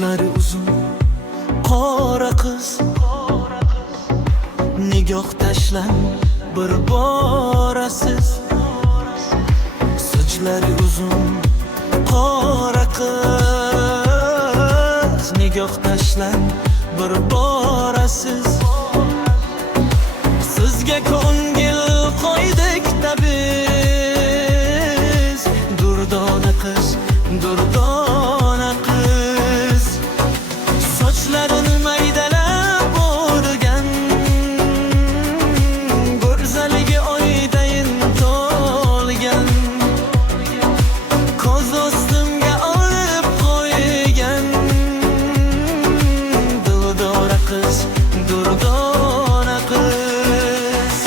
Sochlari uzun qora qiz, nigoh tashlang bir borasiz. Sochlari uzun qora qiz, nigoh tashlang bir borasiz. Sizga ko'ngil qo'ydik-da biz, durdona qiz, durdona qiz. Sochlarini maydalab o'rgan, go'zalligi oydayin to'lgan. Ko'z ostimga olib qo'ygan, durdona qiz, durdona qiz.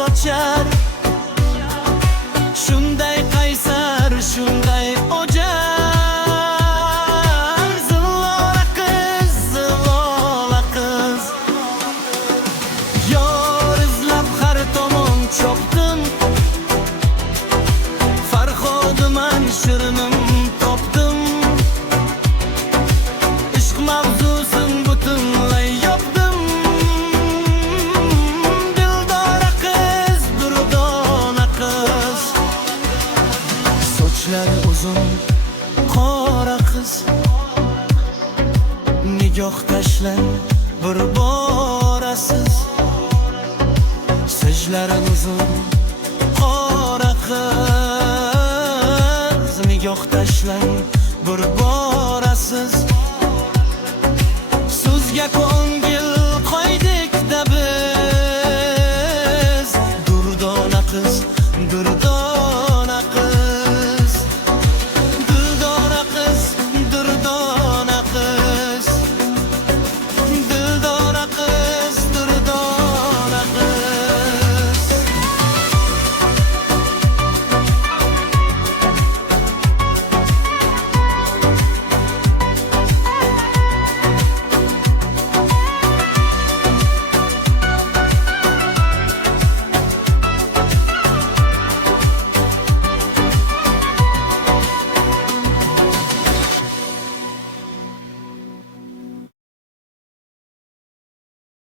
Sochar shunday qaysar, shunday ojar. Zilola qiz, zilola qiz. Yor izlab har tomon chopdim, Farhodiman shirinim topdim. Ishq mavzusin butunlay yopdim. Sochlari uzun qora qiz, nigoh tashlang bir borasiz. Sochlari uzun qora qiz, nigoh tashlang bir borasiz.